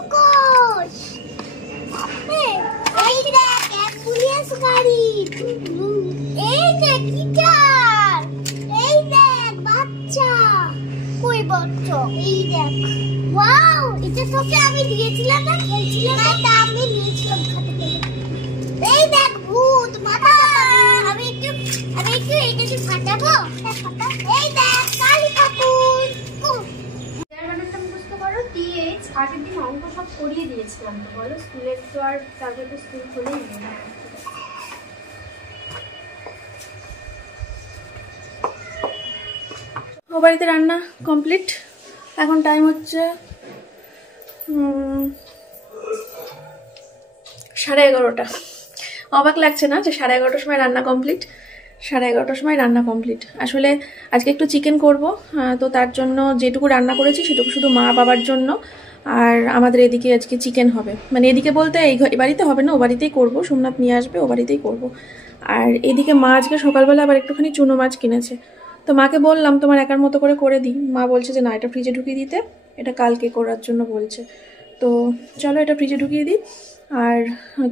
মুখোশ। এই দেখ অ্যাম্বুলেন্স গাড়ি, এই দেখ গিটার, এই দেখ বাচ্চা। কই বাচ্চা? এই দেখ। ওয়াও, এটা তোকে আমি দিয়েছিলাম না, খেলছিলাম না, তা আমি নিয়েছিলাম খাতে থেকে। এই দেখ ভূত মাথা। আমি একটু এইটাকে ফাটাবো। এই দেখ কালী ঠাকুর। বানানটা মুখস্থ করো। টিএইচ আগের দিন অঙ্ক সব করিয়ে দিয়েছিলাম তো, বলো স্কুলের তো আর তারপরে তো স্কুল খুলেই না। ও বাড়িতে রান্না কমপ্লিট। এখন টাইম হচ্ছে 11:30। অবাক লাগছে না যে 11:30টার সময় রান্না কমপ্লিট? 11:30টার সময় রান্না কমপ্লিট। আসলে আজকে একটু চিকেন করব, তো তার জন্য যেটুকু রান্না করেছি সেটুকু শুধু মা বাবার জন্য, আর আমাদের এদিকে আজকে চিকেন হবে। মানে এদিকে বলতে এই বাড়িতে হবে না, ও বাড়িতেই করবো। সোমনাথ নিয়ে আসবে, ও বাড়িতেই করবো। আর এদিকে মা আজকে সকালবেলা আবার একটুখানি চুনো মাছ কিনেছে, তো মাকে বললাম তোমার একার মতো করে দিই। মা বলছে যে না, এটা ফ্রিজে ঢুকিয়ে দিতে, এটা কালকে করার জন্য বলছে। তো চলো এটা ফ্রিজে ঢুকিয়ে দিই। আর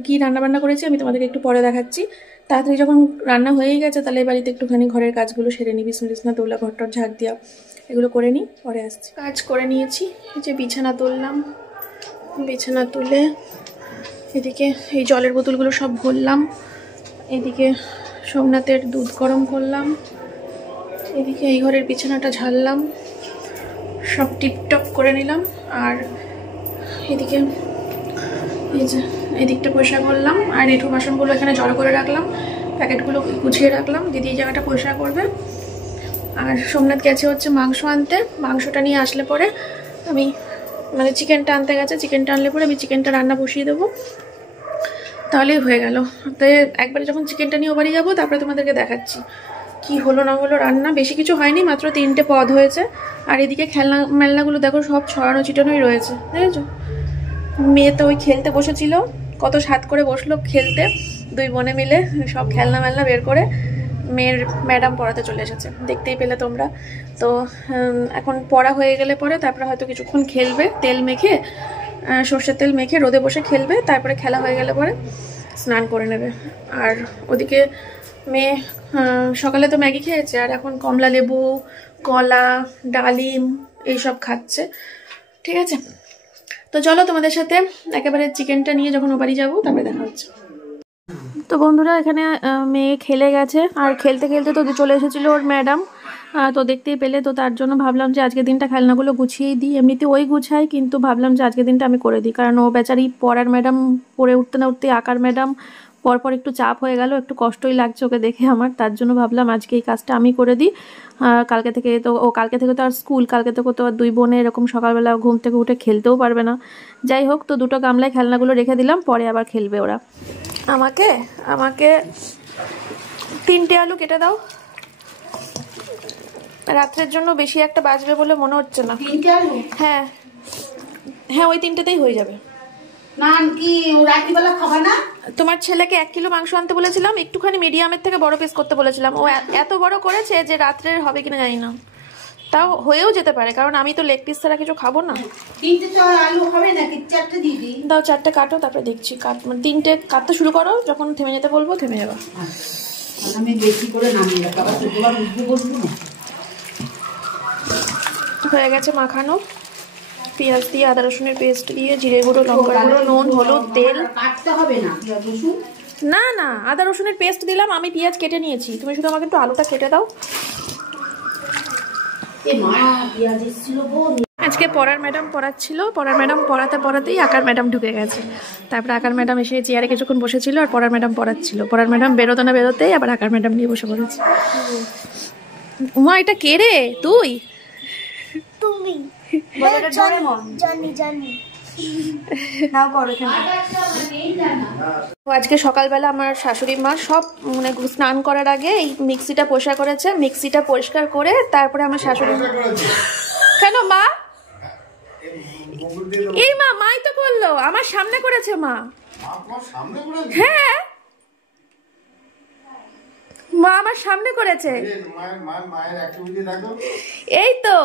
কি রান্নাবান্না করেছি আমি তোমাদেরকে একটু পরে দেখাচ্ছি। তাড়াতাড়ি যখন রান্না হয়েই গেছে তাহলে এই বাড়িতে একটুখানি ঘরের কাজগুলো সেরে নিই, বিছনা তোলা, ঘরটর ঝাড় দেওয়া, এগুলো করে নিই, পরে আসছি। কাজ করে নিয়েছি, এই যে বিছানা তুললাম, বিছানা তুলে এদিকে এই জলের বোতলগুলো সব ভরলাম, এদিকে সোমনাথের দুধ গরম করলাম, এদিকে এই ঘরের বিছানাটা ঝাড়লাম, সব টিপটপ করে নিলাম। আর এদিকে এই যে এদিকটা পরিষ্কার করলাম, আর এঁঠো বাসনগুলো এখানে জড়ো করে রাখলাম, প্যাকেটগুলো গুছিয়ে রাখলাম। দিদি এই জায়গাটা পরিষ্কার করবে। আর সোমনাথ গেছে হচ্ছে মাংস আনতে, মাংসটা নিয়ে আসলে পরে আমি মানে চিকেনটা আনতে গেছে, চিকেনটা আনলে পরে আমি চিকেনটা রান্না বসিয়ে দেবো, তাহলেই হয়ে গেল। তাই একবারে যখন চিকেনটা নিয়ে ও বাড়ি যাবো তারপরে তোমাদেরকে দেখাচ্ছি কি হলো না হলো রান্না। বেশি কিছু হয়নি, মাত্র 3টে পদ হয়েছে। আর এদিকে মেলনাগুলো দেখো সব ছড়ানো ছিটানোই রয়েছে, দেখেছো? মেয়ে তো ওই খেলতে বসেছিল, কত সাত করে বসলো খেলতে, দুই বোনে মিলে সব খেলনা বের করে। মেয়ের ম্যাডাম পড়াতে চলে এসেছে, দেখতেই পেলে তোমরা। তো এখন পড়া হয়ে গেলে পরে তারপরে হয়তো কিছুক্ষণ খেলবে, তেল মেখে, সর্ষের তেল মেখে রোদে বসে খেলবে, তারপরে খেলা হয়ে গেলে পরে স্নান করে নেবে। আর ওদিকে মেয়ে সকালে তো ম্যাগি খেয়েছে, আর এখন কমলা লেবু, কলা, ডালিম এইসব খাচ্ছে। ঠিক আছে, তো চলো তোমাদের সাথে একেবারে চিকেনটা নিয়ে যখন ও বাড়ি যাবো তারপরে দেখা হচ্ছে। তো বন্ধুরা এখানে মেয়ে খেলে গেছে, আর খেলতে খেলতে তো চলে এসেছিলো ওর ম্যাডাম, তো দেখতেই পেলে। তো তার জন্য ভাবলাম যে আজকের দিনটা খেলনাগুলো গুছিয়েই দিই। এমনিতে ওই গুছাই, কিন্তু ভাবলাম যে আজকের দিনটা আমি করে দিই, কারণ ও বেচারি পড়ার ম্যাডাম পড়ে উঠতে না উঠতে আঁকার ম্যাডাম, পরপর একটু চাপ হয়ে গেল, একটু কষ্টই লাগছে ওকে দেখে আমার। তার জন্য ভাবলাম আজকে এই কাজটা আমি করে দিই। কালকে থেকে তো আর স্কুল, কালকে থেকে তো আর দুই বোনে এরকম সকালবেলা ঘুম থেকে উঠে খেলতেও পারবে না। যাই হোক, তো দুটো গামলায় খেলনাগুলো রেখে দিলাম, পরে আবার খেলবে ওরা। আমাকে 3টে আলু কেটে দাও, রাত্রের জন্য বেশি একটা বাজবে বলে মনে হচ্ছে না। 3টে আলু? হ্যাঁ হ্যাঁ, ওই 3টেতেই হয়ে যাবে। না কি রাত্রিবেলা খাবে না? তোমার ছেলেকে 1 কিলো মাংস আনতে বলেছিলাম, একটুখানি মিডিয়ামের থেকে বড় পিস করতে বলেছিলাম, ও এত বড় করেছে যে রাত্রের হবে কিনা জানি না। তাও হয়েও যেতে পারে, কারণ আমি তো লেগ পিস ছাড়া কিছু খাবো না। 3টে আলু হবে নাকি? 4টে দিয়ে দিই। দাও 4টে কাটো, তারপরে দেখছি। মানে 3টে কাটতে শুরু করো, যখন থেমে যেতে বলবো থেমে যাবো। আমি বেশি করে নামিয়ে রাখবো, আবার দুবার বুঝতে বলবো না। হয়ে গেছে মাখানো, পেঁয়াজ দিয়ে, আদা রসুনের পেস্ট দিয়ে, জিরে গুঁড়ো, লঙ্কার গুঁড়ো, নুন, হলুদ, তেল। কাটতে হবে না রসুন? না না, আদা রসুনের পেস্ট দিলাম, আমি পেঁয়াজ কেটে নিয়েছি, তুমি শুধু আমাকে একটু আলুটা কেটে দাও। আজকে পড়ার ম্যাডাম পড়াচ্ছিল, পড়ার ম্যাডাম পড়াতেই আঁকার ম্যাডাম ঢুকে গেছে। তারপরে আঁকার ম্যাডাম এসে চেয়ারে কিছুক্ষণ বসেছিল, আর পড়ার ম্যাডাম পড়াচ্ছিল। পড়ার ম্যাডাম বেরোতেই আবার আঁকার ম্যাডাম নিয়ে বসে পড়েছে। উমা, এটা কে রে? তুই? তুমি জানি আজকে সকালবেলা আমার শাশুড়ি মা সব মানে স্নান করার আগে এই মিক্সিটা পরিষ্কার করেছে। মিক্সিটা পরিষ্কার করে তারপরে আমার শাশুড়ি, কেন মা? এই মাই তো করলো, আমার সামনে করেছে মা। হ্যাঁ মা আমার সামনে করেছে। এই তো,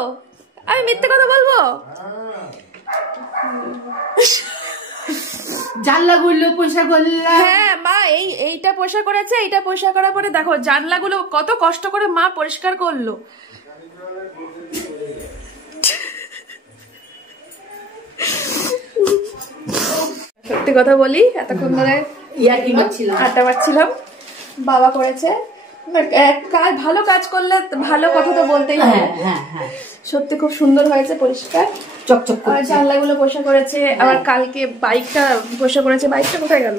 আমি মিথ্যে কথা বলবো? জানলাগুলো পয়সা করলাম। হ্যাঁ মা, এইটা পয়সা করেছে, এইটা পয়সা করার পরে দেখো জানলাগুলো কত কষ্ট করে মা পরিষ্কার করলো। সত্যি কথা বলি, এতক্ষণ ধরে আড্ডা মারছিলাম, বাবা করেছে। ভালো কাজ করলে ভালো কথা তো বলতেই হবে। সত্যি খুব সুন্দর হয়েছে, পরিষ্কার চকচক করে। জানলাগুলো পয়সা করেছে, আবার কালকে বাইকটা পয়সা করেছে। বাইকটা কোথায় গেল?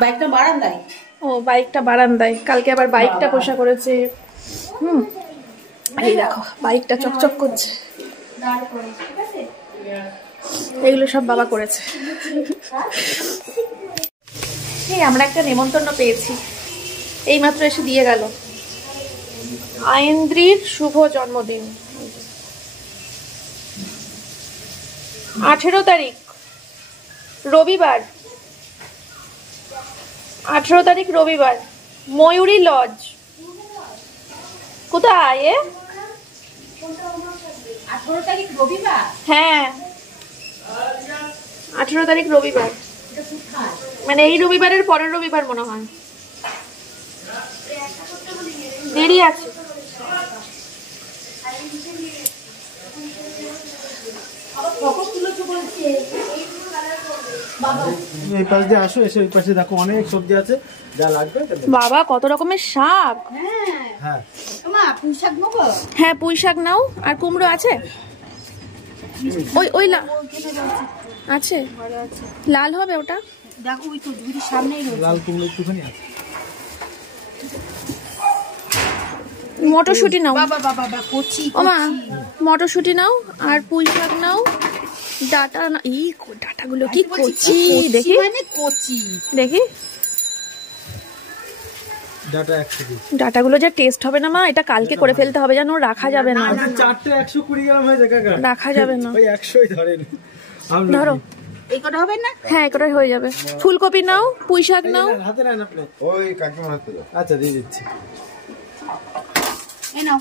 বাইকটা বারান্দায়। ও, বাইকটা বারান্দায়। কালকে আবার বাইকটা পয়সা করেছে। এই দেখো বাইকটা চকচক করছে। এগুলো সব বাবা করেছে। এই আমরা একটা নেমন্তন্ন পেয়েছি, এইমাত্র এসে দিয়ে গেল। আয়েন্দ্রির শুভ জন্মদিন, 18 তারিখ রবিবার, 18 তারিখ রবিবার, ময়ূরী লজ। কোথায়? 18 তারিখ রবিবার? হ্যাঁ 18 তারিখ রবিবার, মানে এই রবিবারের পরের রবিবার মনে হয়। দেরি আছে। এই পাশ দিয়ে আসো, এসে ওই পাশে দেখো অনেক সবজি আছে, যা লাগবে। বাবা কত রকমের শাক। হ্যাঁ পুঁই শাক নেবো। হ্যাঁ পুঁই শাক নাও। আর কুমড়ো আছে? ওই আছে, লাল হবে ওটা। দেখো ওই তো ঝুড়ির সামনেই রয়েছে। লাল কুমড়ো একটুখানি আছে। মটরশুঁটি নাও। বাবা বাবা বাবা কচি ও মা, মটরশুঁটি নাও আর পুঁই শাক নাও। ডাটা না, এই ডাটাগুলো কি কচি দেখি, মানে কচি দেখি। ডাটা 100 দিই। ডাটাগুলো যা টেস্ট হবে না মা, এটা কালকে করে ফেলতে হবে, জানো রাখা যাবে না। চারটে 120 গ্রাম হয়ে যায় কাকা, রাখা যাবে না। ওই 100ই ধরেন। ধরো এই কটা হবে না? হ্যাঁ এটাই হয়ে যাবে। ফুলকপি নাও, পুঁই শাক নাও। হাতে নেন আপনি। ওই কাকিমার হাতে দাও। আচ্ছা দিয়ে দিচ্ছি। এই নাও।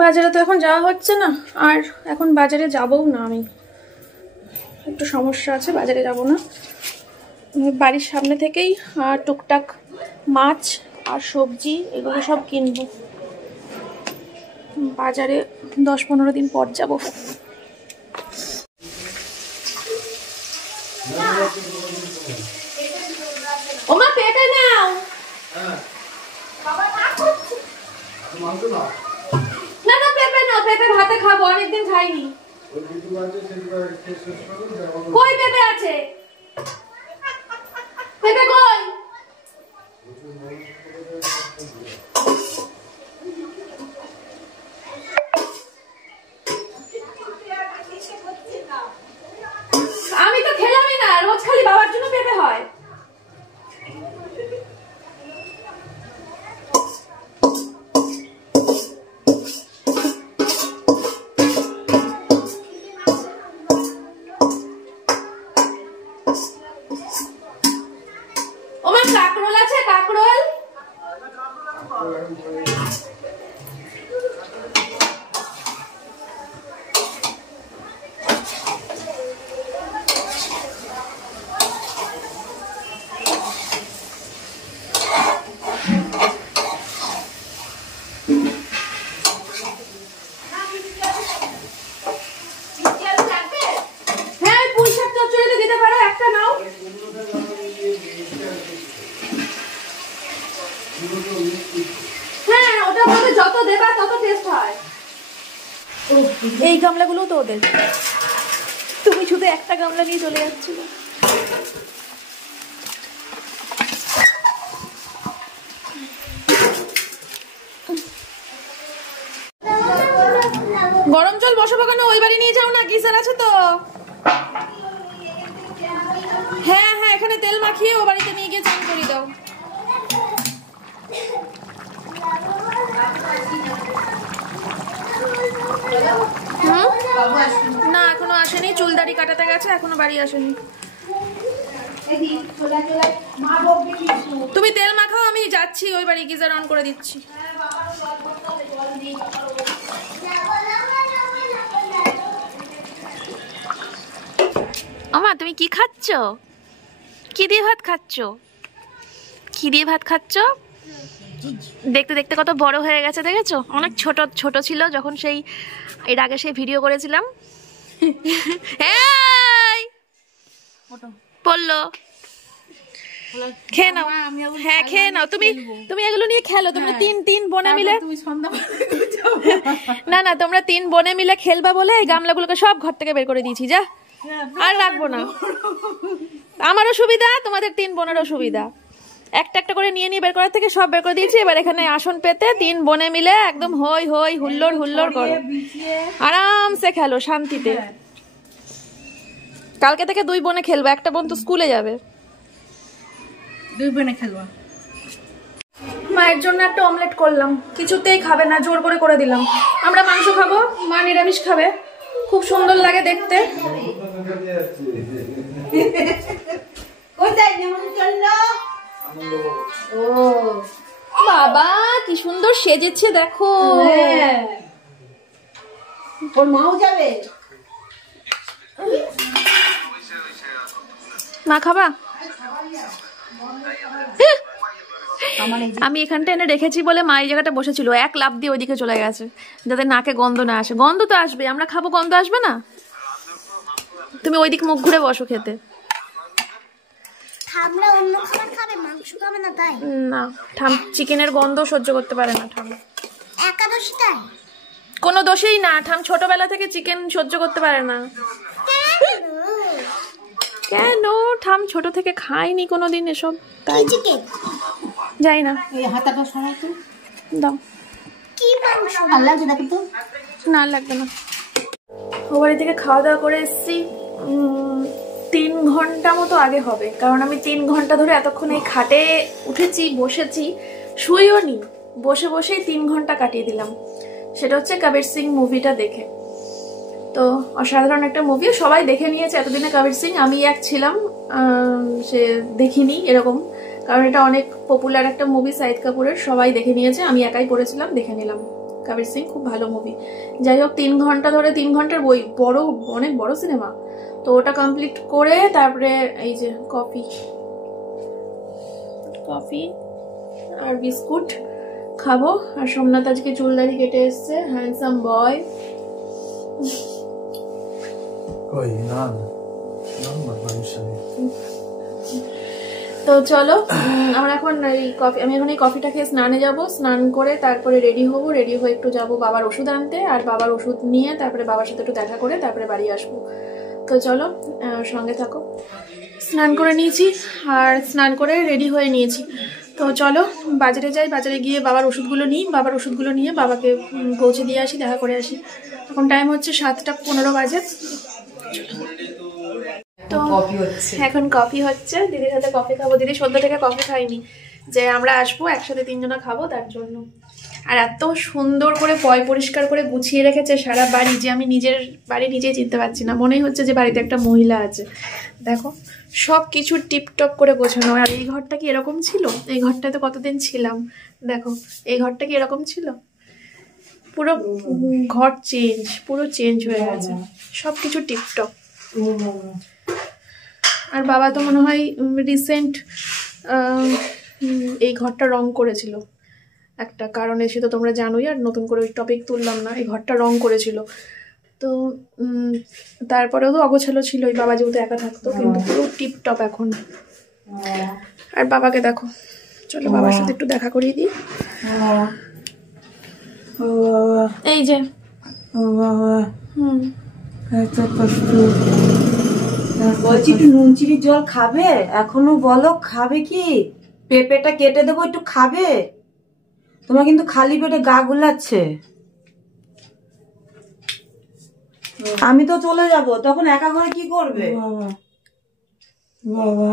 বাজারে তো এখন যাওয়া হচ্ছে না, আর এখন বাজারে যাবও না। আমি একটু সমস্যা আছে, বাজারে যাব না। বাড়ির সামনে থেকেই টুকটাক মাছ আর সবজি এগুলো সব কিনবো। বাজারে 10-15 দিন পর যাব। ওমা পেঁপে নাও। না না পেঁপে নাও, পেঁপে ভাতে খাবো, অনেকদিন খাইনি। কই পেঁপে আছে? পেঁপে কই? আমি তো খেলামই না, রোজ খালি বাবার জন্য পেঁপে হয়। ওমা কাকরোল আছে? কাকরোল হ্যাঁ, পুঁই শাক চচ্চড়িতে দিতে পারো, একটা নাও। হ্যাঁ ওটার মধ্যে যত দেবা তত টেস্ট হয়। এই গামলাগুলো তো ওদের, তুমি শুধু একটা গামলা নিয়ে চলে যাচ্ছিল। গরম জল বসাবো কেন? ওই বাড়ি নিয়ে যাও না, গিজার আছে তো। হ্যাঁ হ্যাঁ, এখানে তেল মাখিয়ে ও বাড়িতে নিয়ে গিয়ে চান করিয়ে দাও। না এখনো আসেনি, চুলদাড়ি কাটাতে গেছে, এখনো বাড়ি আসেনি। তুমি তেল মাখাও, আমি যাচ্ছি ওই বাড়ি, গিজার অন করে দিচ্ছি। আমা তুমি কি খাচ্ছ? কি দিয়ে ভাত খাচ্ছ? কি দিয়ে ভাত খাচ্ছ? দেখতে দেখতে কত বড় হয়ে গেছে দেখেছো? অনেক ছোট ছোট ছিল যখন সেই এর আগে সেই ভিডিও করেছিলাম। পড়লো, খেয়ে নাও। হ্যাঁ খেয়ে নাও, তুমি তুমি এগুলো নিয়ে খেলো। তোমরা তিন বোনে মিলে, না না তোমরা 3 বোনে মিলে খেলবা বলে এই গামলাগুলোকে সব ঘর থেকে বের করে দিয়েছি। যা, আর রাখবো না। আমারও সুবিধা, তোমাদের 3 বোনেরও সুবিধা। একটা একটা করে নিয়ে নিয়ে বের করার থেকে সব বের করে দিয়েছি। এবার এখানে আসন পেতে 3 বোনে মিলে একদম হই হই হুল্লোড় হুল্লোড় করো, আরামসে খেলো শান্তিতে। কালকে থেকে 2 বোনে খেলবে, একটা বোন তো স্কুলে যাবে। 2 বোনে খেলবা। মায়ের জন্য একটা অমলেট করলাম, কিছুতেই খাবে না, জোর করে করে দিলাম। আমরা মাংস খাবো, মা নিরামিষ খাবে। খুব সুন্দর লাগে দেখতে। বাবা কি সুন্দর সেজেছে দেখো। ওর মাও যাবে। মা খাবা? আমি এখানটা এনে রেখেছি বলে মা এই জায়গাটা বসেছিল, 1 লাফ দিয়ে ওইদিকে চলে গেছে যাতে নাকে গন্ধ না আসে। গন্ধ তো আসবে, আমরা খাবো, গন্ধ আসবে না? তুমি ওইদিকে মুখ ঘুরে বসো খেতে। আমরা অন্য খাবার খাবে, মাংস খাবে না তাই? না, ঠাম চিকেনের গন্ধ সহ্য করতে পারে না ঠাম। একাদশীটাই কোনো দোষেই না, ঠাম ছোটবেলা থেকে চিকেন সহ্য করতে পারে না। কেন? ঠাম ছোট থেকে খায়নি কোনোদিন এসব, তাই চিকেন যাই না। এই হাতাটা সরাই তো দাও। কি মাংস? আল্লাহ যে দেখো তো। না লাগবে না। ও বাড়ি থেকে খাওয়া দাওয়া করে এসেছি 3 ঘন্টা মতো আগে হবে, কারণ আমি 3 ঘন্টা ধরে এতক্ষণ এই খাটে উঠেছি, বসেছি, শুইও নি, বসে বসেই 3 ঘন্টা কাটিয়ে দিলাম। সেটা হচ্ছে কবির সিং মুভিটা দেখে। তো অসাধারণ একটা মুভি, সবাই দেখে নিয়েছে এতদিনে কবির সিং, আমি এক ছিলাম সে দেখিনি এরকম, কারণ এটা অনেক পপুলার একটা মুভি শাহিদ কাপুরের, সবাই দেখে নিয়েছে, আমি একাই পড়েছিলাম, দেখে নিলাম। কবির সিং খুব ভালো মুভি। যাই হোক 3 ঘন্টা ধরে, 3 ঘন্টার বই, বড় অনেক বড় সিনেমা। তো ওটা কমপ্লিট করে তারপরে এই যে কফি আর বিস্কুট খাবো। আর সোমনাথ আজকে চুলদারি কেটে এসছে, হ্যান্ডসাম বয়। তো চলো আমরা এখন আমি এখন এই কফিটা খেয়ে স্নানে যাব, স্নান করে তারপরে রেডি হবো, রেডি হয়ে একটু যাবো বাবার ওষুধ আনতে, আর বাবার ওষুধ নিয়ে তারপরে বাবার সাথে একটু দেখা করে তারপরে বাড়ি আসবো। তো চলো সঙ্গে থাকো। স্নান করে নিয়েছি আর স্নান করে রেডি হয়ে নিয়েছি। তো চলো বাজারে যাই, বাজারে গিয়ে বাবার ওষুধগুলো নিই, বাবার ওষুধগুলো নিয়ে বাবাকে পৌঁছে দিয়ে আসি, দেখা করে আসি। এখন টাইম হচ্ছে 7:15 বাজে। তো এখন কফি হচ্ছে, দিদির সাথে কফি খাবো। দিদি সন্ধ্যা থেকে কফি খাইনি, যে আমরা আসবো একসাথে 3 জনা খাবো তার জন্য। আর এত সুন্দর করে পয় পরিষ্কার করে গুছিয়ে রেখেছে সারা বাড়ি, যে আমি নিজের বাড়ি নিজেই চিনতে পারছি না, মনেই হচ্ছে যে বাড়িতে একটা মহিলা আছে। দেখো সব কিছু টিপটপ করে গোছানো। আর এই ঘরটা কি এরকম ছিল? এই ঘরটাতে কতদিন ছিলাম, দেখো এই ঘরটা কি এরকম ছিল? পুরো ঘর চেঞ্জ, পুরো চেঞ্জ হয়ে গেছে, সব কিছু টিপটপ। আর বাবা তো মনে হয় রিসেন্ট এই ঘরটা রং করেছিল একটা কারণে, সে তো তোমরা জানোই, আর নতুন করে ওই টপিক তুললাম না। এই ঘরটা রং করেছিল, তো তারপরেও তো অগোছালো ছিল, ওই বাবা যেহেতু একা থাকতো, কিন্তু পুরো টিপটপ এখন। আর বাবাকে দেখো, চলো বাবার সাথে একটু দেখা করিয়ে দিই। এই যে বলছি একটু নুন চিনির জল খাবে? এখনো বলো খাবে কি? পেঁপেটা কেটে দেবো, একটু খাবে? তোমার কিন্তু খালি পেটে গা গুলাচ্ছে। আমি তো চলে যাব, তখন একা ঘরে কি করবে? বাবা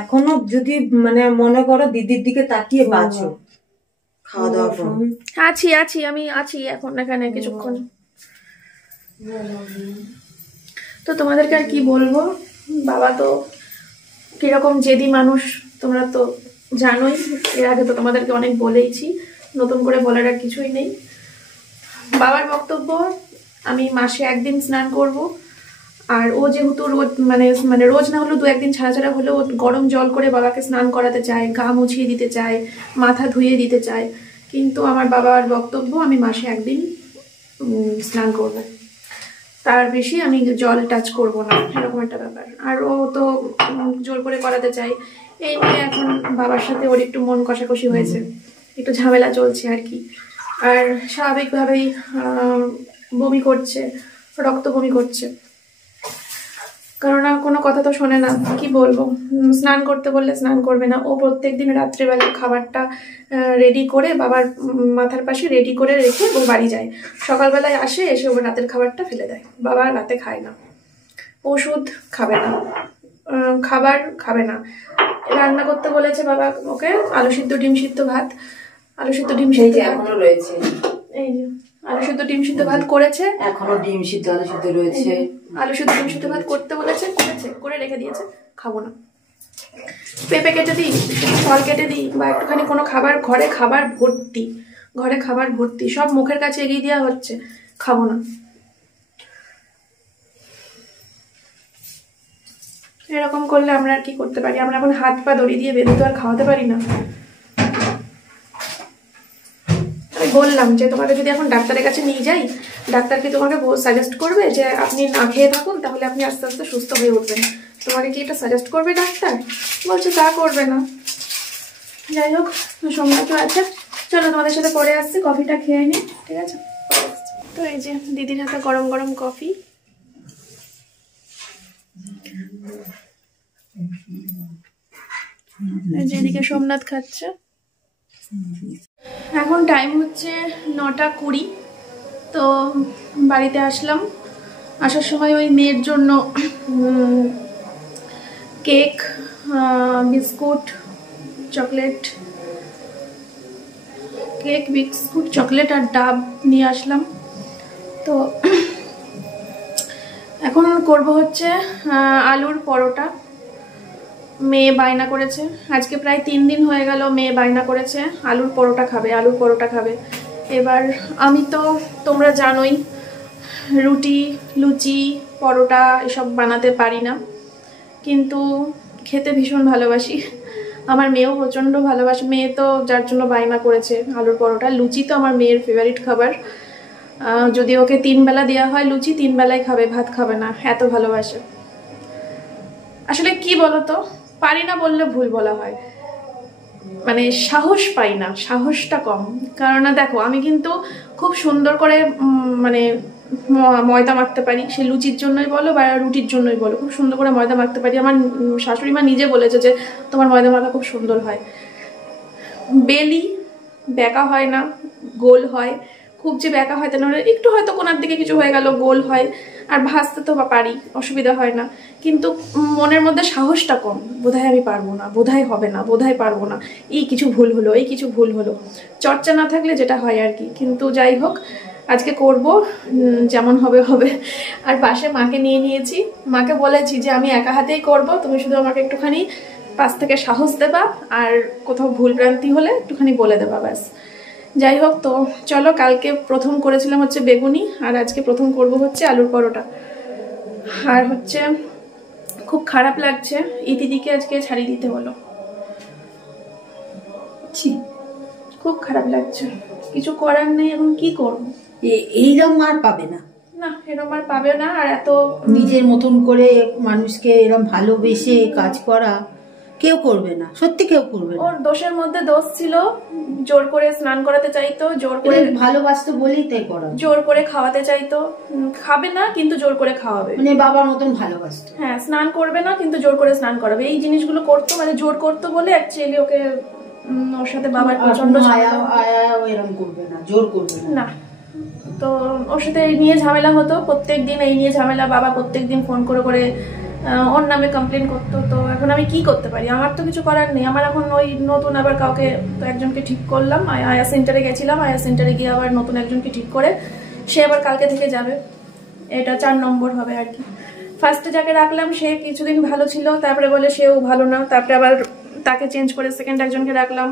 এখনো যদি মানে মনে করো দিদির দিকে তাকিয়ে বাঁচো, খাওয়া দাওয়া করো। আছি আমি আছি এখন এখানে কিছুক্ষণ। তো তোমাদেরকে আর কি বলবো, বাবা তো কিরকম জেদি মানুষ তোমরা তো জানোই, এর আগে তো তোমাদেরকে অনেক বলেইছি, নতুন করে বলার আর কিছুই নেই। বাবার বক্তব্য, আমি মাসে 1 দিন স্নান করব, আর ও যেহেতু রোজ মানে রোজ না হলেও 2-1 দিন ছাড়া ছাড়া হলেও গরম জল করে বাবাকে স্নান করাতে চায়, গা মুছিয়ে দিতে চায়, মাথা ধুয়ে দিতে চায়। কিন্তু আমার বাবার বক্তব্য আমি মাসে 1 দিন স্নান করব, তার বেশি আমি জল টাচ করব না, এরকম একটা ব্যাপার। আর ও তো জোর করে করাতে চাই, এই নিয়ে এখন বাবার সাথে ওর একটু মন কষাকষি হয়েছে, একটু ঝামেলা চলছে আর কি। আর স্বাভাবিকভাবেই বমি করছে, রক্ত বমি করছে, কারণ কোনো কথা তো শোনে না। কি বলবো, স্নান করতে বললে স্নান করবে না। ও প্রত্যেকদিন রাত্রেবেলা খাবারটা রেডি করে বাবার মাথার পাশে রেডি করে রেখে ও বাড়ি যায়, সকালবেলায় আসে, এসে ও রাতের খাবারটা ফেলে দেয়। বাবা রাতে খায় না, ওষুধ খাবে না, খাবার খাবে না। রান্না করতে বলেছে বাবা ওকে আলু সিদ্ধ ডিম সিদ্ধ ভাত, আলু সিদ্ধ ডিম সিদ্ধ এখনো রয়েছে, এই যে আলু সিদ্ধ ডিম সিদ্ধ ভাত করেছে, এখনো ডিম সিদ্ধ আলু সিদ্ধ রয়েছে। আলু সিদ্ধ ডিম সিদ্ধ ভাত করতে বলেছে, করে রেখে দিয়েছে, খাবো না। পেঁপে কেটে দিই, ফল কেটে দিই, বা একটুখানি কোনো খাবার, ঘরে খাবার ভর্তি, সব মুখের কাছে এগিয়ে দেওয়া হচ্ছে, খাবো না। এরকম করলে আমরা আর কি করতে পারি? আমরা এখন হাত পা দড়ি দিয়ে বেঁধে তো আর খাওয়াতে পারি না। আমি বললাম যে তোমাকে যদি এখন ডাক্তারের কাছে নিয়ে যাই, ডাক্তার কি তোমাকে সাজেস্ট করবে যে আপনি না খেয়ে থাকুন, তাহলে আপনি আস্তে আস্তে সুস্থ হয়ে উঠবেন? তোমাকে কি এটা সাজেস্ট করবে ডাক্তার? বলছে তা করবে না। যাই হোক, সোমনাথও আছে, চলো তোমাদের সাথে পরে আসছি, কফিটা খেয়ে নিই, ঠিক আছে? তো এই যে দিদির হাতে গরম গরম কফি, যেদিকে সোমনাথ খাচ্ছে। এখন টাইম হচ্ছে 9:20। তো বাড়িতে আসলাম, আসার সময় ওই মেয়ের জন্য কেক, বিস্কুট, চকলেট, আর ডাব নিয়ে আসলাম। তো এখন করব হচ্ছে আলুর পরোটা। মেয়ে বায়না করেছে, আজকে প্রায় 3 দিন হয়ে গেল, মেয়ে বায়না করেছে আলুর পরোটা খাবে। এবার আমি তো তোমরা জানোই রুটি, লুচি, পরোটা এসব বানাতে পারি না, কিন্তু খেতে ভীষণ ভালোবাসি। আমার মেয়েও প্রচণ্ড ভালোবাসে, মেয়ে তো যার জন্য বায়না করেছে আলুর পরোটা। লুচি তো আমার মেয়ের ফেভারিট খাবার, যদি ওকে 3 বেলা দেওয়া হয় লুচি, 3 বেলায় খাবে, ভাত খাবে না, এত ভালোবাসে। আসলে কি বলতো, পারি না বললে ভুল বলা হয়, মানে সাহস পাই না, সাহসটা কম। কারণ দেখো আমি কিন্তু খুব সুন্দর করে মানে ময়দা মাখতে পারি, সে লুচির জন্যই বলো বা রুটির জন্যই বলো, খুব সুন্দর করে ময়দা মাখতে পারি। আমার শাশুড়ি মা নিজে বলেছে যে তোমার ময়দা মাখা খুব সুন্দর হয়। বেলি, বেঁকা হয় না, গোল হয়। খুব যে বেঁকা হয় তা না, একটু হয়তো কোনার দিকে কিছু হয়ে গেল, গোল হয়। আর ভাজতে তো পারি, অসুবিধা হয় না, কিন্তু মনের মধ্যে সাহসটা কম। বোধহয় আমি পারবো না, বোধহয় হবে না, বোধহয় পারবো না, এই কিছু ভুল হলো, চর্চা না থাকলে যেটা হয় আর কি। কিন্তু যাই হোক, আজকে করব, যেমন হবে হবে। আর পাশে মাকে নিয়ে নিয়েছি, মাকে বলেছি যে আমি একা হাতেই করব, তুমি শুধু আমাকে একটুখানি পাশ থেকে সাহস দেবা, আর কোথাও ভুল ভ্রান্তি হলে একটুখানি বলে দেবা, ব্যাস। যাই হোক, তো চলো, কালকে প্রথম করেছিলাম হচ্ছে বেগুনি, আর আজকে প্রথম করব হচ্ছে আলুর পরোটা। আর হচ্ছে খুব খারাপ লাগছে, দিদিকে আজকে ছাড়িয়ে দিতে হলো, খুব খারাপ লাগছে, কিছু করার নেই, এখন কি করব? এইরকম আর পাবে না, না এরকম আর পাবে না। আর এত নিজের মতন করে মানুষকে এরকম ভালোবেসে কাজ করা কেউ করবে না, সত্যি কেউ করবে না। ওর দোষের মধ্যে দোষ ছিল, জোর করে স্নান করাতে চাইতো, জোর করে ভালোবাসতে বলেই তাই করা, জোর করে খাওয়াতে চাইতো। খাবে না কিন্তু জোর করে খাওয়াবে, মানে বাবার মতন ভালোবাসতো। হ্যাঁ, স্নান করবে না কিন্তু জোর করে স্নান করাবে, এই জিনিসগুলো করতো, মানে জোর করতো বলে অ্যাকচুয়ালি ওকে ওর সাথে বাবার প্রচন্ড এরকম করবে না, জোর করবে না। তো ওর সাথে এই নিয়ে ঝামেলা হতো, প্রত্যেকদিন এই নিয়ে ঝামেলা। বাবা প্রত্যেকদিন ফোন করে করে ওর নামে কমপ্লেন করতো। তো এখন আমি কি করতে পারি? আমার তো কিছু করার নেই। আমার এখন ওই নতুন আবার কাউকে, তো একজনকে ঠিক করলাম, আয়া সেন্টারে গেছিলাম, আয়া সেন্টারে গিয়ে আবার নতুন একজনকে ঠিক করে সে আবার কালকে থেকে যাবে, এটা 4 নম্বর হবে আর কি। ফার্স্টে যাকে রাখলাম সে কিছুদিন ভালো ছিল, তারপরে বলে সেও ভালো না, তারপরে আবার তাকে চেঞ্জ করে সেকেন্ড একজনকে রাখলাম।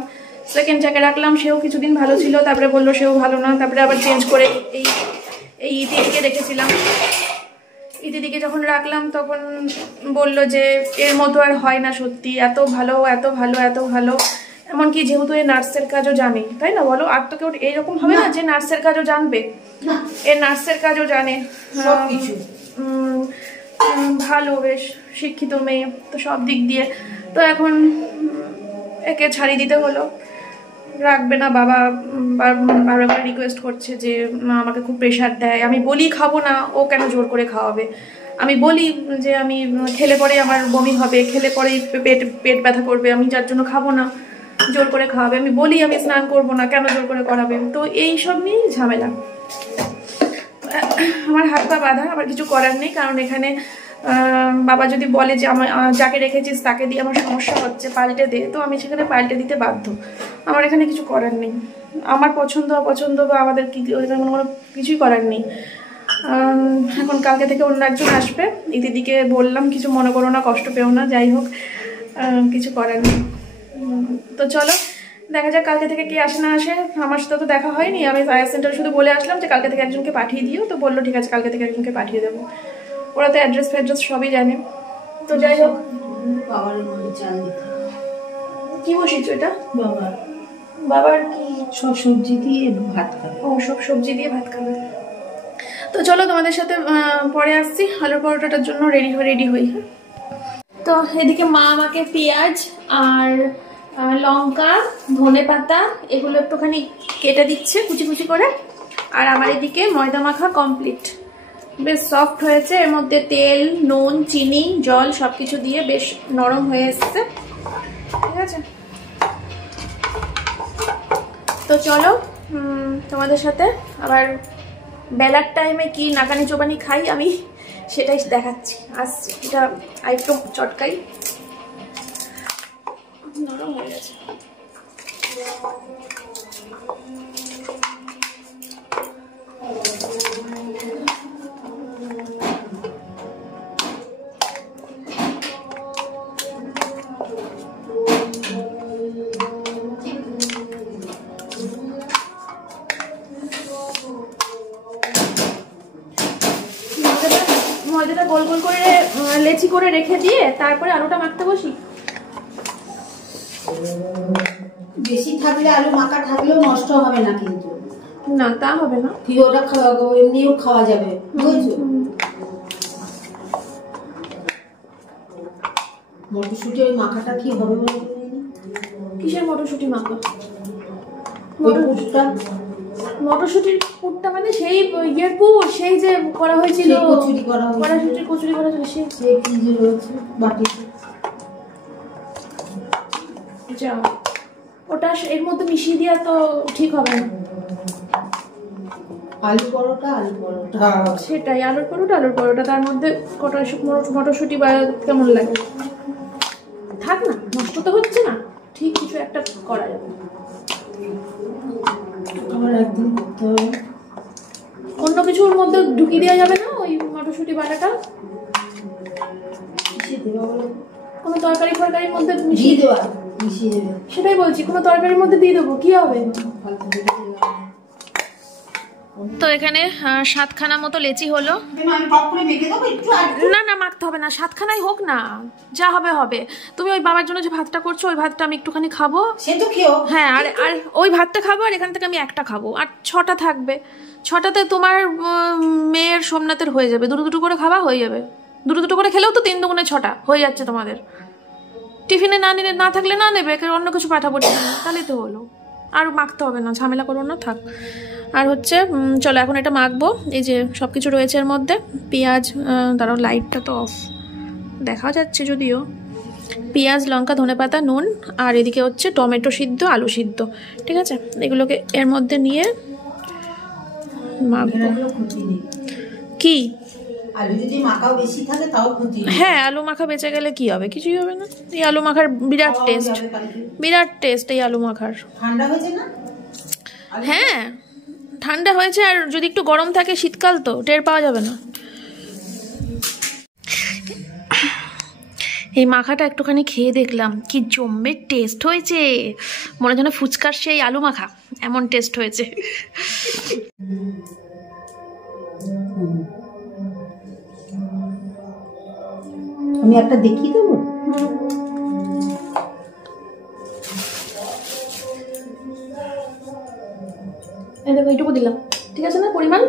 সেকেন্ড যাকে রাখলাম সেও কিছুদিন ভালো ছিল, তারপরে বললো সেও ভালো না, তারপরে আবার চেঞ্জ করে এই ইতিকে রেখেছিলাম। দিদিকে যখন রাখলাম তখন বলল যে এর মতো আর হয় না, সত্যি এত ভালো এত ভালো এত ভালো। এমনকি যেহেতু এই নার্সের কাজও জানে, তাই না বলো? আর তো কেউ এইরকম হবে না যে নার্সের কাজও জানবে, এ নার্সের কাজও জানে, সবকিছু ভালো, বেশ শিক্ষিত মেয়ে তো সব দিক দিয়ে। তো এখন একে ছাড়িয়ে দিতে হলো, রাখবে না। বাবা বারবার রিকোয়েস্ট করছে যে আমাকে খুব প্রেশার দেয়, আমি বলি খাবো না, ও কেন জোর করে খাওয়াবে? আমি বলি যে আমি খেলে পরে আমার বমি হবে, খেলে পরেই পেট ব্যথা করবে, আমি যার জন্য খাবো না, জোর করে খাওয়াবে। আমি বলি আমি স্নান করবো না, কেন জোর করে করাবে? তো এই সব নিয়েই ঝামেলা। আমার হাত পা বাঁধা, আবার কিছু করার নেই, কারণ এখানে বাবা যদি বলে যে আমার যাকে রেখেছিস তাকে দিয়ে আমার সমস্যা হচ্ছে, পাল্টে দে, তো আমি সেখানে পাল্টে দিতে বাধ্য। আমার এখানে কিছু করার নেই, আমার পছন্দ অপছন্দ বা আমাদের কোনো কিছুই করার নেই। এখন কালকে থেকে অন্য একজন আসবে, এই দিদিকে বললাম কিছু মনে করো না, কষ্ট পেও না, যাই হোক কিছু করার নেই। তো চলো দেখা যাক কালকে থেকে কে আসে না আসে। আমার সাথে তো দেখা হয়নি, আমি ফায়ার সেন্টারে শুধু বলে আসলাম যে কালকে থেকে একজনকে পাঠিয়ে দিও, তো বললো ঠিক আছে কালকে থেকে একজনকে পাঠিয়ে দেবো। ওরা তো অ্যাড্রেস ফ্যাড্রেস সবই জানে। তো যাই হোক, কি বসিয়েছো এটা? বাবার কি সব সবজি দিয়ে ভাত খাবে। ও সব সবজি দিয়ে ভাত খাবে। তো চলো তোমাদের সাথে পরে আসছি, আলুর পরোটাটার জন্য রেডি হই। হ্যাঁ, তো এদিকে মা আমাকে পেঁয়াজ আর লঙ্কা ধনে পাতা এগুলো একটুখানি কেটে দিচ্ছে কুচি কুচি করে। আর আমার এদিকে ময়দা মাখা কমপ্লিট, বেশ সফট হয়েছে, এর মধ্যে তেল নুন চিনি জল সবকিছু দিয়ে বেশ নরম হয়ে এসছে। ঠিক আছে, তো চলো তোমাদের সাথে আবার বেলার টাইমে কি নাকানি চোবানি খাই আমি সেটাই দেখাচ্ছি। আসছি, এটা একটু চটকাই, নরম হয়ে গেছে। ময়দাটা গোল গোল করে লেচি করে রেখে দিয়ে তারপরে আলুটা মাখতে বসি। বেশি থাকলে আলু মাখা থাকলেও নষ্ট হবে না, কিন্তু না তা হবে না, ঠিক ওটা এমনিও খাওয়া যাবে, বুঝছো? মটরশুঁটি ওই মাখাটা কি হবে বলে? কিসের মটরশুঁটি মাখা? ওই পুরটা, মটরশুঁটির পুরটা মানে সেই ইয়ের পুর, সেই যে করা হয়েছিল, কচুরি করা হয়েছিল, মটরশুঁটির কচুরি করা হয়েছিল, সেই ফ্রিজে রয়েছে বাটিতে। যা ওটা এর মধ্যে মিশিয়ে দেওয়া তো ঠিক হবে না। আলু পরোটা সেটাই, আলুর পরোটা তার মধ্যে কটা মটরশুঁটি বা কেমন লাগে? থাক না, নষ্ট তো হচ্ছে না, ঠিক কিছু একটা করা যাবে। আবার একদিন করতে হবে। অন্য কিছুর মধ্যে ঢুকিয়ে দেওয়া যাবে না ওই মটরশুঁটি বাটাটা? কোনো তরকারি ফরকারির মধ্যে মিশিয়ে দেওয়া, মিশিয়ে দেবে। সেটাই বলছি, কোনো তরকারির মধ্যে দিয়ে দেবো, কি হবে? তো এখানে 7খানা মতো লেচি হলো। না না মাখতে হবে না, 7খানাই হোক না, যা হবে হবে। তুমি ওই বাবার জন্য যে ভাতটা করছো ওই ভাতটা আমি একটুখানি খাবো, সে তো খেও। হ্যাঁ, আর আর ওই ভাতটা খাবো, আর এখান থেকে আমি একটা খাবো, আর 6টা থাকবে। 6টাতে তোমার মেয়ের সোমনাথের হয়ে যাবে, দুটো করে খাওয়া হয়ে যাবে। দুটো করে খেলেও তো 3 দুগুণে 6টা হয়ে যাচ্ছে তোমাদের। টিফিনে না থাকলে না নেবে, অন্য কিছু পাঠাবো টিফিনে, তাহলেই তো হলো। আর মাখতে হবে না, ঝামেলা করো না, থাক। আর হচ্ছে চলো এখন এটা মাখবো। এই যে সব কিছু রয়েছে এর মধ্যে, পেঁয়াজ, দাঁড়াও লাইটটা তো অফ, দেখা যাচ্ছে যদিও, পেঁয়াজ লঙ্কা ধনেপাতা নুন, আর এদিকে হচ্ছে টমেটো সিদ্ধ আলু সিদ্ধ। ঠিক আছে, এগুলোকে এর মধ্যে নিয়ে মাখবো। কি আলু যদি মাখাও বেশি থাকে তাও ক্ষতি নেই। হ্যাঁ, আলু মাখা বেঁচে গেলে কি হবে? কিছুই হবে না। এই আলু মাখার বিরাট টেস্ট এই আলু মাখার। ঠান্ডা হয়েছে না? হ্যাঁ ঠান্ডা হয়েছে, আর যদি একটু গরম থাকে, শীতকাল তো টের পাওয়া যাবে না। এই মাখাটা একটুখানি খেয়ে দেখলাম, কি জম্মে টেস্ট হয়েছে, মনে যেন ফুচকার সেই আলু মাখা, এমন টেস্ট হয়েছে। আমি একটা দেখিয়ে দেবো। এই দেখো এইটুকু দিলাম, ঠিক আছে না পরিমাণ?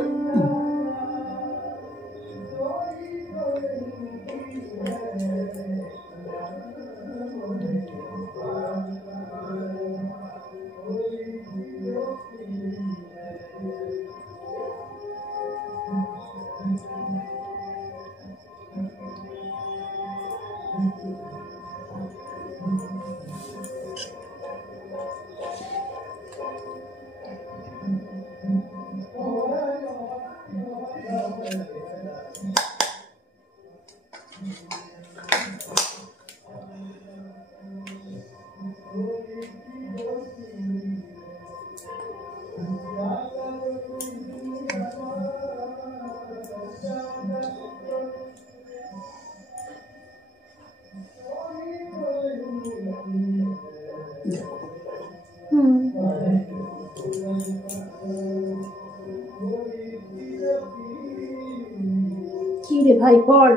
কি রে ভাই পড়।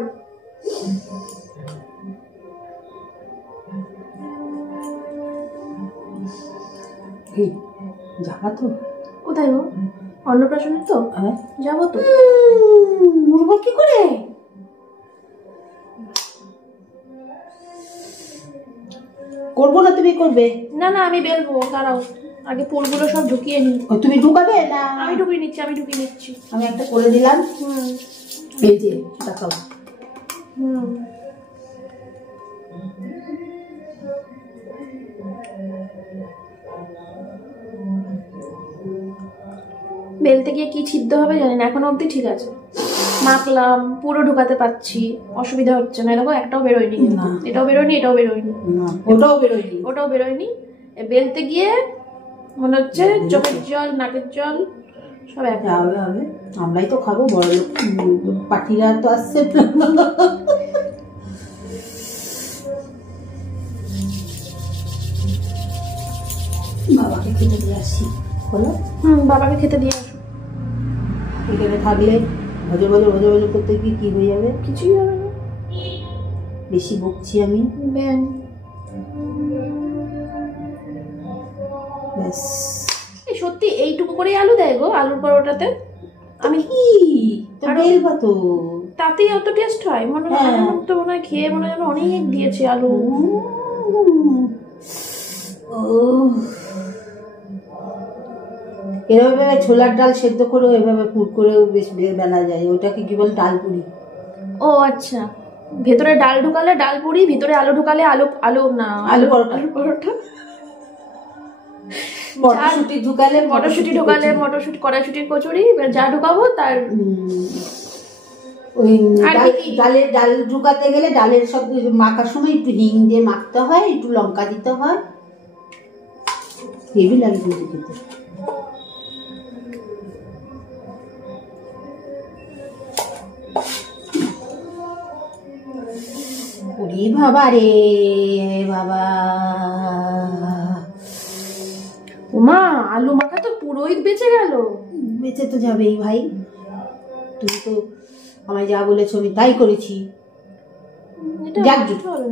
যাবা তো? কোথায় গো? অন্নপ্রাশনের তো? হ্যাঁ যাবো তো। উঠবো কি করে? করবো না, তুমি করবে? না না আমি বেলবো, দাঁড়াও আগে পোলগুলো সব ঢুকিয়ে নি। তুমি ঢুকাবে না? আমি ঢুকিয়ে নিচ্ছি, আমি ঢুকিয়ে নিচ্ছি। আমি একটা করে দিলাম। এই যে দেখাও। বেলতে গিয়ে কি ছিদ্র হবে জানি না, এখনো অবধি ঠিক আছে, মাখলাম, পুরো ঢুকাতে পারছি, অসুবিধা হচ্ছে না। দেখো একটাও বেরোয়নি, না। এটাও বেরোয়নি, এটাও বেরোয়নি, না, ওটাও বেরোয়নি। ওটাও বেরোয়নি। বেলতে গিয়ে মনে হচ্ছে চোখের জল, নাকের জল সব এক হবে হবে। আমরাই তো খাবো, বড় লোক পার্টিরা তো আসছে। বাবাকে খেতে দিয়ে আসি বলো। বাবাকে খেতে দিয়ে আসো। এখানে থাকলে ভজর ভজর ভজর ভজর করতে গিয়ে কি হয়ে যাবে? কিছুই হবে না, বেশি বকছি আমি। ব্যাস। সত্যি এইটুকু করে আলু দেয় গো আলুর পরোটাতে? আমি কি তো বেলবা তো, তাতেই অত টেস্ট হয়? মনে হয় তো, মনে হয় খেয়ে মনে হয় অনেক দিয়েছে আলু। এভাবে ছোলার ডাল সেদ্ধ করেও এভাবে পুর করেও বেশ বেলা যায়। ওটাকে কি বলে? ডাল পুরি। ও আচ্ছা, ভেতরে ডাল ঢুকালে ডাল পুরি, ভিতরে আলু ঢুকালে আলু আলু না আলু পরোটা। আলু পরোটা। মটরশুঁটি ঢুকালে মটরশুঁটি ঢুকালে মটরশুঁটি, কড়াইশুঁটির কচুরি, যা ঢুকাবো তার। ওই ডালের ডাল ঢুকাতে গেলে ডালের সব মাখার সময় একটু হিং দিয়ে মাখতে হয়, একটু লঙ্কা দিতে হয়, হেভি লাগে কিন্তু খেতে। ওরে বাবা রে বাবা, ওমা আলু মাখা তো পুরোই বেঁচে গেল। বেঁচে তো যাবেই ভাই, তুমি তো আমায় যা বলেছো আমি তাই করেছি।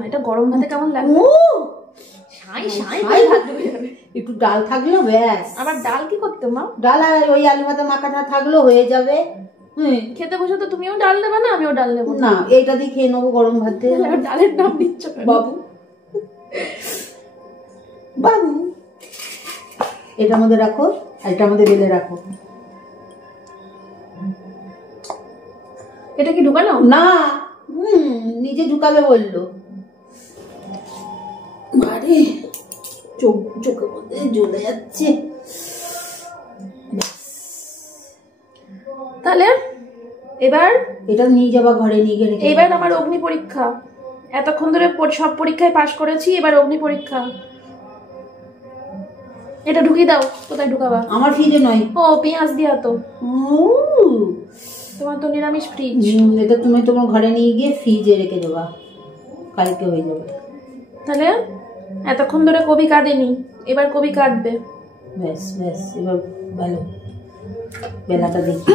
এটা গরম ভাতে কেমন লাগবে? একটু ডাল থাকলেও ব্যাস। আবার ডাল কি করতে মা? ডাল আর ওই আলু ভাতে মাখাটা থাকলেও হয়ে যাবে। খেতে বসে তো তুমিও ডাল দেবে না, আমিও ডাল দেবো না, এইটা দিয়ে খেয়ে নেবো গরম ভাতে। ডালের নাম নিচ্ছ বাবু বাবু, এটার মধ্যে রাখো, আর এটার মধ্যে বেলে রাখো। এটা কি ঢুকানো? না, নিজে ঢুকাবে বললো। আরে চোখের মধ্যে জ্বলে যাচ্ছে। তাহলে এবার এটা নিয়ে যাবা ঘরে, নিয়ে গেলে এবার আমার অগ্নি পরীক্ষা। এতক্ষণ ধরে সব পরীক্ষায় পাশ করেছি, এবার অগ্নি পরীক্ষা। এটা ঢুকিয়ে দাও। কোথায় ঢুকাবা? আমার ফ্রিজে নয়। ও পেঁয়াজ দিয়া তো, তোমার তো নিরামিষ ফ্রিজ। এটা তুমি তোমার ঘরে নিয়ে গিয়ে ফ্রিজে রেখে দেবা, কালকে হয়ে যাবে। তাহলে এতক্ষণ ধরে কবি কাঁদেনি, এবার কবি কাঁদবে। ব্যাস ব্যাস, এবার ভালো বেলাটা দেখি।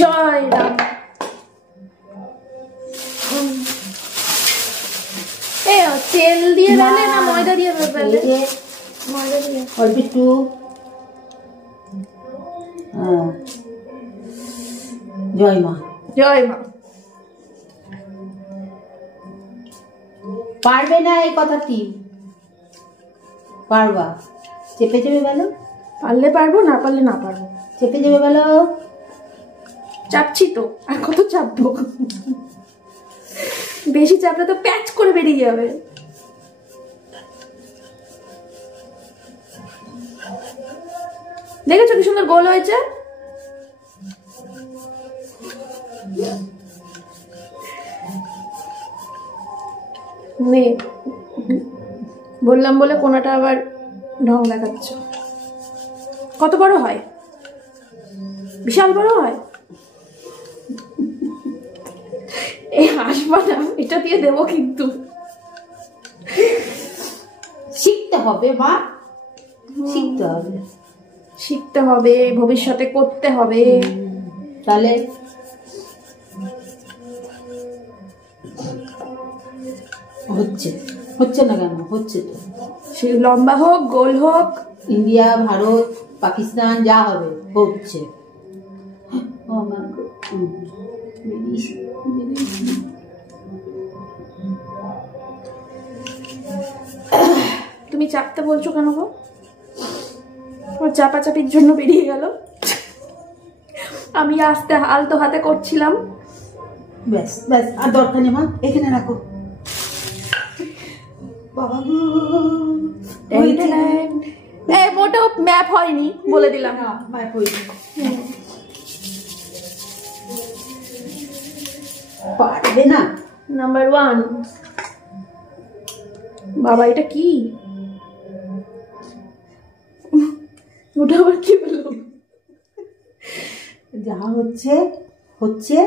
জয় রাম। তেল দিয়ে বেলে না ময়দা দিয়ে বেলে? এই যে ময়দা দিয়ে। অল্প একটু জয় মা। জয় মা। পারবে না এই কথাটি? পারবা? চেপে চেপে বেলো। পারলে পারবো, না পারলে না পারবো। চেপে চেপে বেলো। চাপছি তো, আর কত চাপবো? বেশি চাপলে তো প্যাচ করে বেরিয়ে যাবে। দেখেছো কি সুন্দর গোল হয়েছে? নে, বললাম বলে কোনাটা আবার ঢং দেখাচ্ছে। কত বড় হয়? বিশাল বড় হয়। এই হাসবা না, এটা দিয়ে দেবো কিন্তু। শিখতে হবে মা, শিখতে হবে। শিখতে হবে, ভবিষ্যতে করতে হবে। তাহলে হচ্ছে, হচ্ছে না কেন? হচ্ছে তো। সে লম্বা হোক, গোল হোক। ইন্ডিয়া, ভারত, পাকিস্তান যা হবে হচ্ছে। তুমি চাপতে বলছো কেন গো? চাপাচাপির জন্য বেরিয়ে গেল। আমি আস্তে আলতো হাতে করছিলাম। ব্যাস ব্যাস, আর দরকার নেই মা, এখানে রাখো। বাবা গো, মোটেও ম্যাপ হয়নি বলে দিলাম। পারবে না। নাম্বার 1। বাবা এটা কি? ওটা আবার কি বললো? যা হচ্ছে হচ্ছে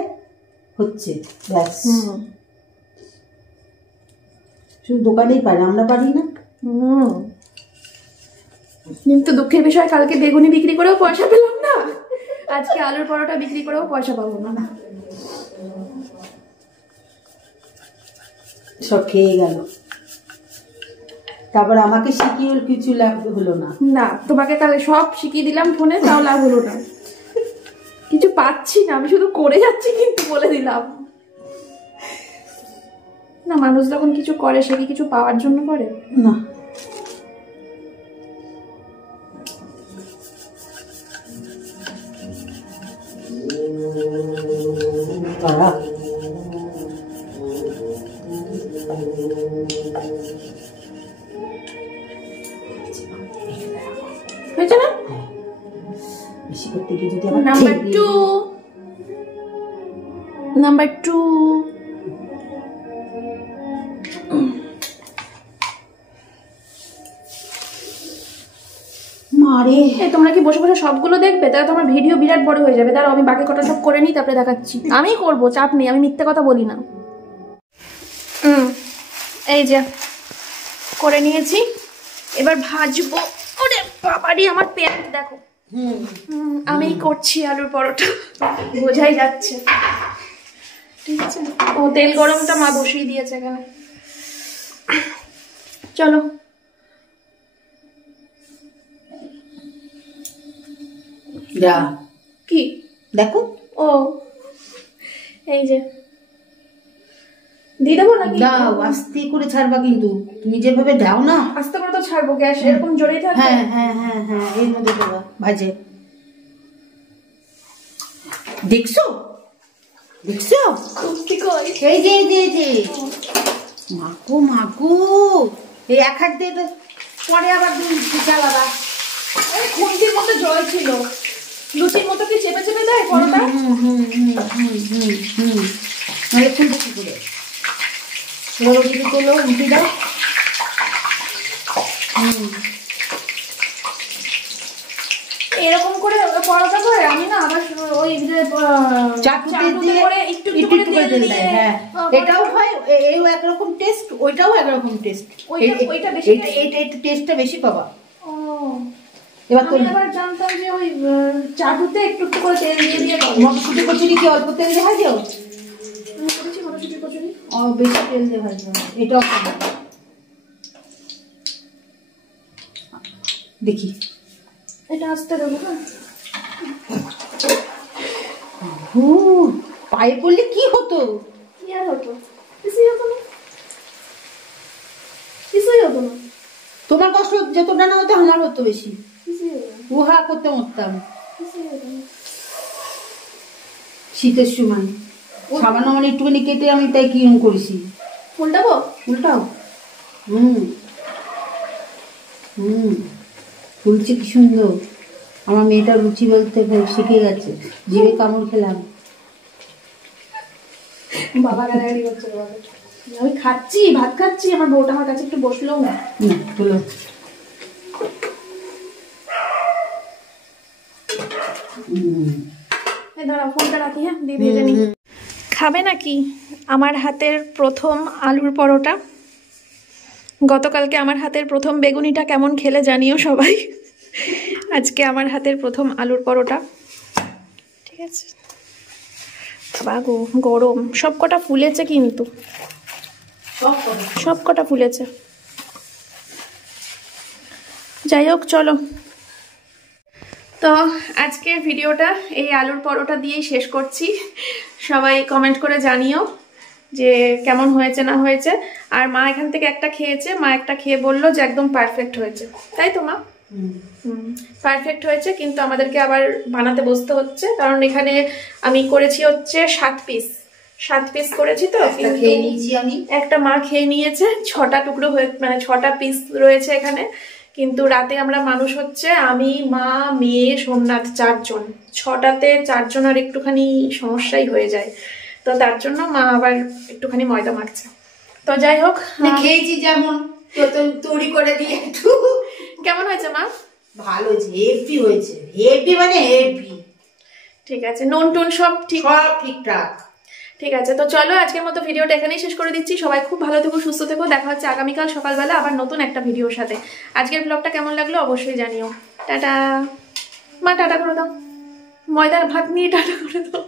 হচ্ছে, ব্যাস। শুধু দোকানেই পারে, আমরা পারি না। কিন্তু দুঃখের বিষয়, কালকে বেগুনি বিক্রি করেও পয়সা পেলাম না, আজকে আলুর পরোটা বিক্রি করেও পয়সা পাবো না। সব খেয়ে গেল। তারপর আমাকে শিখিয়ে কিছু লাভ হলো না। না, তোমাকে কালে সব শিখিয়ে দিলাম ফোনে, তাও লাভ হলো না। কিছু পাচ্ছি না, আমি শুধু করে যাচ্ছি, কিন্তু বলে দিলাম না। মানুষ যখন কিছু করে, সে কি কিছু পাওয়ার জন্য করে? না। তারা হয়েছে না? বেশি করতে গিয়ে যদি আমার নাম্বার 2। নাম্বার 2। মারে। তোমরা কি বসে বসে সবগুলো দেখবে? তাহলে তোমার ভিডিও বিরাট বড় হয়ে যাবে। দাঁড়াও, আমি বাকি কটা সব করে নিই, তারপরে দেখাচ্ছি। আমি করবো, চাপ নেই, আমি মিথ্যে কথা বলি না। এই যে করে নিয়েছি, এবার ভাজবো। ওরে বাবারি, আমার প্যান্ট দেখো। আমি করছি আলুর পরোটা, বোঝাই যাচ্ছে। ঠিক আছে। ও তেল গরমটা মা বসিয়ে দিয়েছে এখানে। চলো। যা কি দেখো? ও এই যে দিয়ে দেবো নাকি? দাও, আস্তে করে ছাড়বা কিন্তু। তুমি যেভাবে দাও না, আস্তে করে তো ছাড়বো, গ্যাস এরকম জোরেই থাকবে। হ্যাঁ হ্যাঁ হ্যাঁ হ্যাঁ, এর মধ্যে দেবা, ভাজে। দেখছো দেখছো? এই যে এই যে এই যে, মাকু মাকু, এই এক হাত দিয়ে তো পরে আবার দুই চালাবা। খুন্তির মতো জল ছিল, লুচির মতো কি চেপে চেপে দেয় পরোটা? মানে খুলতে কি করে? এবার ওদিকে তোলো, উল্টে দাও। এরকম করে পরোটা করে আমি না আবার ওই যে চাটুতে দিয়ে করে একটু একটু করে করে তেল তেল দেয়। দিয়ে, হ্যাঁ, এটাও হয়, এও একরকম টেস্ট, ওইটাও একরকম টেস্ট। ওইটা বেশি এটা টেস্টটা বেশি পাবা। ও, এবার তো আমি আবার জানতাম যে ওই চাটুতে একটু একটু করে তেল দিয়ে দিয়ে দাও। মটরশুঁটি কচুরি কি অল্প তেল দিয়ে ভাজো? আমি করেছি মটরশুঁটি কচুরি। বেশি তেল দিয়ে ভাজবে না, এটাও খাবে। দেখি। এটা আসতে দেবো না? পায়ে পড়লে কি হতো? কি আর হতো? কিছুই হতো না, কিছুই হতো না, তোমার কষ্ট যতটা না হতো আমার হতো বেশি। কিছুই হতো না, উহা করতে মরতাম কিছুই হতো না। শীতের সময়। সামান্য মানে একটুখানি কেটে আমি তাই কিরম করেছি। উল্টাবো? উল্টাও। ফুলছে কি সুন্দর। আমার মেয়েটা রুচি বলতে শিখে গেছে, জিভে কামড় খেলাম। বাবা গালাগালি করছে বাবা। আমি খাচ্ছি, ভাত খাচ্ছি, আমার বউটা আমার কাছে একটু বসলেও না। না চলো। দাঁড়া, ফোনটা রাখি, হ্যাঁ, দিয়ে ভেজে নি। খাবে নাকি আমার হাতের প্রথম আলুর পরোটা? গতকালকে আমার হাতের প্রথম বেগুনিটা কেমন খেলে জানিও সবাই। আজকে আমার হাতের প্রথম আলুর পরোটা। ঠিক আছে, বাবা গো গরম। সব কটা ফুলেছে, কিন্তু সব কটা ফুলেছে। যাই হোক, চলো। তো আজকের ভিডিওটা এই আলুর পরোটা দিয়েই শেষ করছি। সবাই কমেন্ট করে জানিও যে কেমন হয়েছে না হয়েছে। আর মা এখান থেকে একটা খেয়েছে, মা একটা খেয়ে বললো যে একদম পারফেক্ট হয়েছে। তাই তো মা? পারফেক্ট হয়েছে, কিন্তু আমাদেরকে আবার বানাতে বসতে হচ্ছে, কারণ এখানে আমি করেছি হচ্ছে 7 পিস করেছি। তো খেয়ে নিয়েছি আমি। একটা মা খেয়ে নিয়েছে, 6টা টুকরো হয়ে, মানে 6টা পিস রয়েছে এখানে। কিন্তু রাতে আমরা মানুষ হচ্ছে আমি, মা, মেয়ে, সোমনাথ, 4 জন। 6টাতে 4 জন আর একটুখানি সমস্যাই হয়ে যায়। তো তার জন্য মা আবার একটুখানি ময়দা মাখছে। তো যাই হোক, খেয়েছি যেমন তৈরি করে দিয়ে একটু। কেমন হয়েছে মা? ভালো হয়েছে, হেভি হয়েছে। হেভি মানে হেভি। ঠিক আছে, নুন টুন সব ঠিক? সব ঠিকঠাক। ঠিক আছে, তো চলো আজকের মতো ভিডিওটা এখানেই শেষ করে দিচ্ছি। সবাই খুব ভালো থেকো, সুস্থ থেকো। দেখা হচ্ছে আগামীকাল সকালবেলা আবার নতুন একটা ভিডিওর সাথে। আজকের ব্লগটা কেমন লাগলো অবশ্যই জানিও। টাটা। মা টাটা করে দাও, ময়দার ভাত নিয়ে টাটা করে দাও।